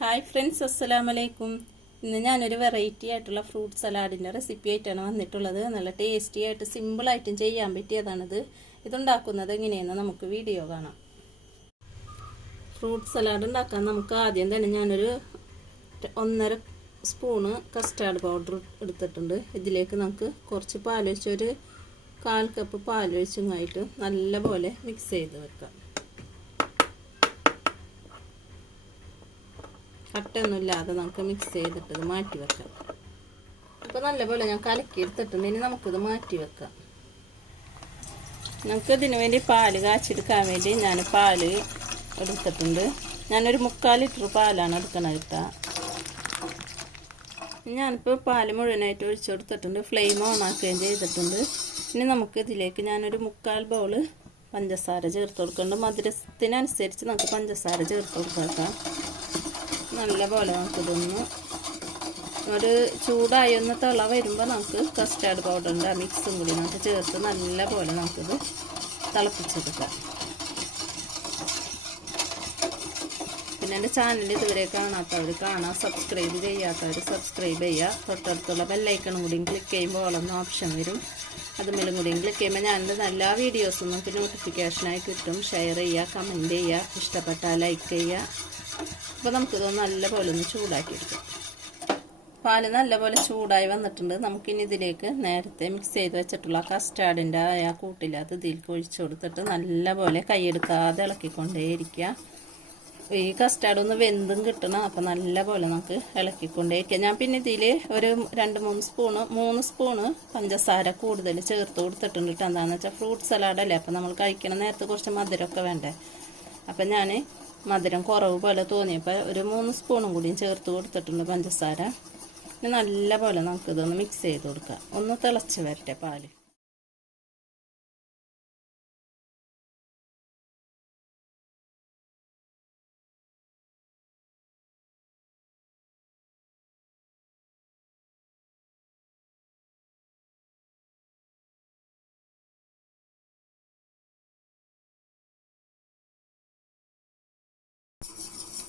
Hi friends അസ്സലാമലൈക്കും. ഇന്ന് ഞാനൊരു വെറൈറ്റി ആയിട്ടുള്ള ഫ്രൂട്ട് സലാഡിന്റെ റെസിപ്പി ആയിട്ടാണ് വന്നിട്ടുള്ളത്. നല്ല ടേസ്റ്റി ആയിട്ട് സിമ്പിളായിട്ടും ചെയ്യാൻ പറ്റിയതാണിത്. ഇതുണ്ടാക്കുന്നത് എങ്ങനെയെന്ന് നമുക്ക് വീഡിയോ കാണാം. ഫ്രൂട്ട് സലാഡ് ഉണ്ടാക്കാൻ നമുക്ക് ആദ്യം തന്നെ ഞാനൊരു ഒന്നര സ്പൂണ് കസ്റ്റാർഡ് പൗഡർ എടുത്തിട്ടുണ്ട്. ഇതിലേക്ക് നമുക്ക് കുറച്ച് പാലൊഴിച്ചൊരു കാൽ കപ്പ് പാലൊഴിച്ചുമായിട്ട് നല്ലപോലെ മിക്സ് ചെയ്ത് വെക്കാം. കട്ടയൊന്നുമില്ലാതെ നമുക്ക് മിക്സ് ചെയ്തിട്ട് ഇത് മാറ്റി വെക്കാം. അപ്പോൾ നല്ലപോലെ ഞാൻ കലക്കി എടുത്തിട്ടുണ്ട്. ഇനി നമുക്കിത് മാറ്റി വെക്കാം. നമുക്ക് ഇതിന് വേണ്ടി പാൽ കാച്ചെടുക്കാൻ വേണ്ടി ഞാൻ പാൽ എടുത്തിട്ടുണ്ട്. ഞാനൊരു മുക്കാൽ ലിറ്റർ പാലാണ് എടുക്കണത് കേട്ടോ. ഞാനിപ്പോൾ പാൽ മുഴുവനായിട്ട് ഒഴിച്ചു കൊടുത്തിട്ടുണ്ട്. ഫ്ലെയിം ഓൺ ആക്കുകയും ചെയ്തിട്ടുണ്ട്. ഇനി നമുക്ക് ഇതിലേക്ക് ഞാനൊരു മുക്കാൽ ബൗൾ പഞ്ചസാര ചേർത്ത് കൊടുക്കുന്നുണ്ട്. മധുരത്തിനനുസരിച്ച് നമുക്ക് പഞ്ചസാര ചേർത്ത് കൊടുക്കാം നല്ല പോലെ നമുക്കിതൊന്ന് ഒരു ചൂടായി ഒന്ന് തിള വരുമ്പോൾ നമുക്ക് കസ്റ്റാർഡ് പൗഡറിന്റെ മിക്സും കൂടി നമുക്ക് ചേർത്ത് നല്ല പോലെ നമുക്കിത് തിളപ്പിച്ചെടുക്കാം. പിന്നെ എന്റെ ചാനൽ ഇതുവരെ കാണാത്തവർ കാണാം സബ്സ്ക്രൈബ് ചെയ്യാത്തവർ സബ്സ്ക്രൈബ് ചെയ്യുക. തൊട്ടടുത്തുള്ള ബെല്ലൈക്കണും കൂടിയും ക്ലിക്ക് ചെയ്യുമ്പോൾ ഓളൊന്ന് ഓപ്ഷൻ വരും. അതുമേലും കൂടി ക്ലിക്ക് ചെയ്യുമ്പോൾ ഞാനെന്റെ നല്ല വീഡിയോസും നമുക്ക് നോട്ടിഫിക്കേഷനായി കിട്ടും. ഷെയർ ചെയ്യുക കമന്റ് ചെയ്യുക ഇഷ്ടപ്പെട്ടാൽ ലൈക്ക് ചെയ്യുക. അപ്പോൾ നമുക്കിതൊന്ന് നല്ലപോലെ ഒന്ന് ചൂടാക്കി എടുക്കാം പാൽ നല്ലപോലെ ചൂടായി വന്നിട്ടുണ്ട്. നമുക്കിനി ഇതിലേക്ക് നേരത്തെ മിക്സ് ചെയ്ത് വെച്ചിട്ടുള്ള കസ്റ്റാർഡിന്റെ ആ കൂട്ടില്ലാത്ത ഇതിലേക്ക് ഒഴിച്ചു കൊടുത്തിട്ട് നല്ലപോലെ കൈയെടുക്കാതെ ഇളക്കിക്കൊണ്ടേയിരിക്കുക. ഈ കസ്റ്റാർഡ് ഒന്ന് വെന്തും കിട്ടണം. അപ്പം നല്ലപോലെ നമുക്ക് ഇളക്കിക്കൊണ്ടേയിരിക്കുക ഞാൻ പിന്നെ ഇതിൽ ഒരു രണ്ട് മൂന്ന് സ്പൂണ് മൂന്ന് സ്പൂണ് പഞ്ചസാര കൂടുതൽ ചേർത്ത് കൊടുത്തിട്ടുണ്ട് കേട്ടോ. എന്താണെന്ന് വെച്ചാൽ ഫ്രൂട്ട് സലാഡല്ലേ അപ്പം നമ്മൾ കഴിക്കണ നേരത്തെ കുറച്ച് മധുരമൊക്കെ വേണ്ടേ? അപ്പം ഞാൻ മധുരം കുറവ് പോലെ തോന്നിയപ്പോൾ ഒരു മൂന്ന് സ്പൂണും കൂടിയും ചേർത്ത് കൊടുത്തിട്ടുണ്ട് പഞ്ചസാര. നല്ല പോലെ നമുക്കിതൊന്ന് മിക്സ് ചെയ്ത് കൊടുക്കാം. ഒന്ന് തിളച്ച് വരട്ടെ പാൽ.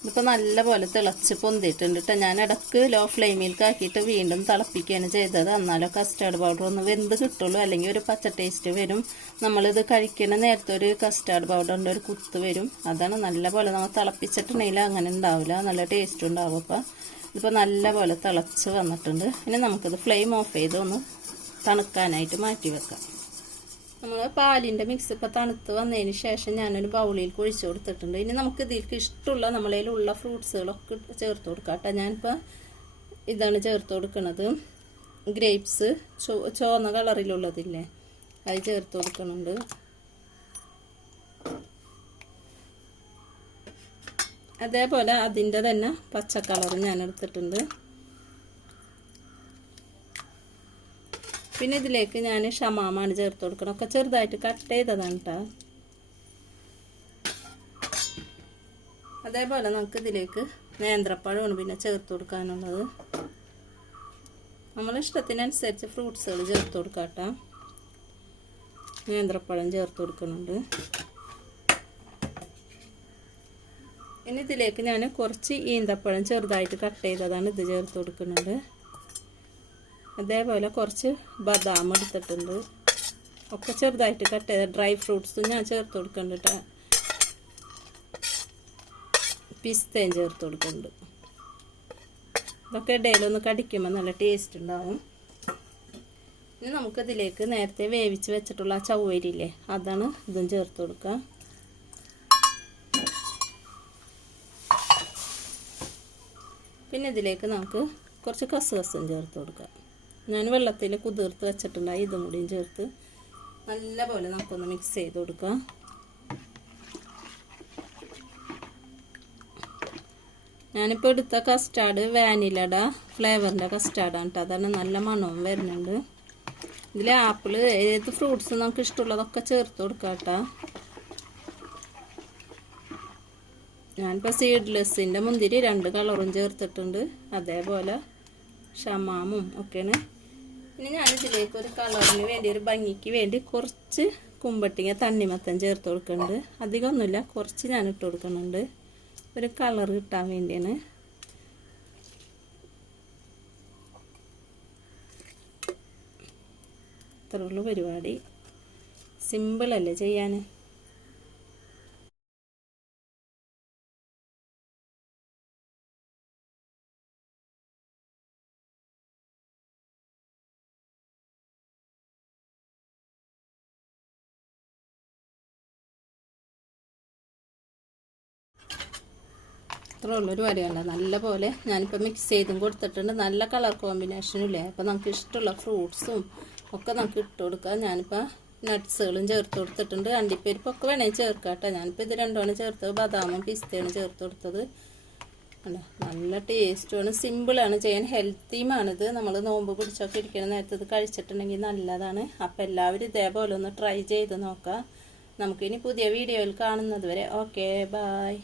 ഇതിപ്പോൾ നല്ലപോലെ തിളച്ച് പൊന്തിയിട്ടുണ്ട് കേട്ടോ ഞാൻ ഇടയ്ക്ക് ലോ ഫ്ലെയിമിൽ ആക്കിയിട്ട് വീണ്ടും തിളപ്പിക്കുകയാണ് ചെയ്തത്. എന്നാലും കസ്റ്റാർഡ് പൗഡർ ഒന്ന് വെന്ത് കിട്ടുള്ളൂ. അല്ലെങ്കിൽ ഒരു പച്ച ടേസ്റ്റ് വരും. നമ്മളിത് കഴിക്കുന്ന നേരത്തെ ഒരു കസ്റ്റാർഡ് പൗഡറിന്റെ ഒരു കുത്ത് വരും. അതാണ് നല്ലപോലെ നമ്മൾ തിളപ്പിച്ചിട്ടുണ്ടെങ്കിൽ അങ്ങനെ ഉണ്ടാവില്ല. നല്ല ടേസ്റ്റ് ഉണ്ടാവും. അപ്പോൾ ഇതിപ്പോൾ നല്ലപോലെ തിളച്ച് വന്നിട്ടുണ്ട്. ഇനി നമുക്കിത് ഫ്ലെയിം ഓഫ് ചെയ്ത് ഒന്ന് തണുക്കാനായിട്ട് മാറ്റി വെക്കാം. നമ്മൾ പാലിന്റെ മിക്സ് ഇപ്പോൾ തണുത്ത് വന്നതിന് ശേഷം ഞാനൊരു ബൗളിൽ കുഴിച്ചു കൊടുത്തിട്ടുണ്ട്. ഇനി നമുക്ക് ഇതിലേക്ക് ഇഷ്ടമുള്ള നമ്മളതിലുള്ള ഫ്രൂട്ട്സുകളൊക്കെ ചേർത്ത് കൊടുക്കാം കേട്ടോ. ഞാനിപ്പോൾ ഇതാണ് ചേർത്ത് കൊടുക്കുന്നത് ഗ്രേപ്സ് ചോ ചുവന്ന കളറിലുള്ളതില്ലേ അത് ചേർത്ത് കൊടുക്കുന്നുണ്ട് അതേപോലെ അതിന്റെ തന്നെ പച്ച കളർ ഞാൻ എടുത്തിട്ടുണ്ട്. പിന്നെ ഇതിലേക്ക് ഞാൻ ഷമാമാണ് ചേർത്ത് കൊടുക്കണം. ഒക്കെ ചെറുതായിട്ട് കട്ട് ചെയ്തതാണ് കേട്ടോ അതേപോലെ നമുക്ക് ഇതിലേക്ക് നേന്ത്രപ്പഴമാണ് പിന്നെ ചേർത്ത് കൊടുക്കാനുള്ളത്. നമ്മൾ ഇഷ്ടത്തിനനുസരിച്ച് ഫ്രൂട്ട്സുകൾ ചേർത്ത് കൊടുക്കാം കേട്ടോ നേന്ത്രപ്പഴം ചേർത്ത് കൊടുക്കുന്നുണ്ട്. ഇനി ഇതിലേക്ക് ഞാൻ കുറച്ച് ഈന്തപ്പഴം ചെറുതായിട്ട് കട്ട് ചെയ്തതാണ് ഇത് ചേർത്ത് കൊടുക്കുന്നത് അതേപോലെ കുറച്ച് ബദാം എടുത്തിട്ടുണ്ട്. ഒക്കെ ചെറുതായിട്ട് കട്ട് ചെയ്ത ഡ്രൈ ഫ്രൂട്ട്സും ഞാൻ ചേർത്ത് കൊടുക്കുന്നുണ്ട് പിസ്തയും ചേർത്ത് കൊടുക്കുന്നുണ്ട് ഇതൊക്കെ ഇടയിലൊന്ന് കടിക്കുമ്പോൾ നല്ല ടേസ്റ്റ് ഉണ്ടാവും. ഇനി നമുക്കതിലേക്ക് നേരത്തെ വേവിച്ച് വെച്ചിട്ടുള്ള ആ ചവ്വരില്ലേ അതാണ് ഇതും ചേർത്ത് കൊടുക്കുക പിന്നെ ഇതിലേക്ക് നമുക്ക് കുറച്ച് കസുകസും ചേർത്ത് കൊടുക്കാം. ഞാൻ വെള്ളത്തിൽ കുതിർത്ത് വെച്ചിട്ടുണ്ടായി ഇതും കൂടിയും ചേർത്ത് നല്ല പോലെ നമുക്കൊന്ന് മിക്സ് ചെയ്ത് കൊടുക്കാം. ഞാനിപ്പോൾ എടുത്ത കസ്റ്റാർഡ് വാനിലട ഫ്ലേവറിന്റെ കസ്റ്റാർഡാണ് കേട്ടോ അതാണ് നല്ല മണവും വരുന്നുണ്ട്. ഇതിൽ ആപ്പിൾ ഏത് ഫ്രൂട്ട്സ് നമുക്ക് ഇഷ്ടമുള്ളതൊക്കെ ചേർത്ത് കൊടുക്കാം കേട്ടോ ഞാനിപ്പോൾ സീഡ്ലെസ്സിന്റെ മുന്തിരി രണ്ട് കളറും ചേർത്തിട്ടുണ്ട്. അതേപോലെ ഷമാമും ഒക്കെയാണ്. ഇനി ഞാൻ ഇതിലേക്ക് ഒരു കളറിന് വേണ്ടി ഒരു ഭംഗിക്ക് വേണ്ടി കുറച്ച് കുമ്പട്ടിങ്ങ തണ്ണിമത്തം ചേർത്ത് കൊടുക്കുന്നുണ്ട്. അധികമൊന്നുമില്ല കുറച്ച് ഞാൻ ഇട്ട് കൊടുക്കുന്നുണ്ട്. ഒരു കളർ കിട്ടാൻ വേണ്ടിയാണ്. ഇത്രയുള്ള പരിപാടി. സിമ്പിളല്ലേ ചെയ്യാൻ? ഇത്രേ ഉള്ളൂ ഒരു പരിപാടി നല്ല പോലെ ഞാനിപ്പോൾ മിക്സ് ചെയ്തും കൊടുത്തിട്ടുണ്ട്. നല്ല കളർ കോമ്പിനേഷനും ഇല്ലേ? അപ്പോൾ നമുക്ക് ഇഷ്ടമുള്ള ഫ്രൂട്ട്സും ഒക്കെ നമുക്ക് ഇട്ട് കൊടുക്കാം. ഞാനിപ്പോൾ നട്ട്സുകളും ചേർത്ത് കൊടുത്തിട്ടുണ്ട്. അണ്ടിപ്പരിപ്പൊക്കെ വേണേൽ ചേർക്കാം കേട്ടോ. ഞാനിപ്പോൾ ഇത് രണ്ടുമാണ് ചേർത്തത്. ബദാമും പിസ്തയാണ് ചേർത്ത് കൊടുത്തത്. നല്ല ടേസ്റ്റുമാണ് സിമ്പിളാണ് ചെയ്യാൻ ഹെൽത്തിയുമാണിത് നമ്മൾ നോമ്പ് പിടിച്ചൊക്കെ ഇരിക്കുന്ന നേരത്തെ ഇത് കഴിച്ചിട്ടുണ്ടെങ്കിൽ നല്ലതാണ്. അപ്പോൾ എല്ലാവരും ഇതേപോലെ ഒന്ന് ട്രൈ ചെയ്ത് നോക്കാം. നമുക്കിനി പുതിയ വീഡിയോയിൽ കാണുന്നത് വരെ. Okay bye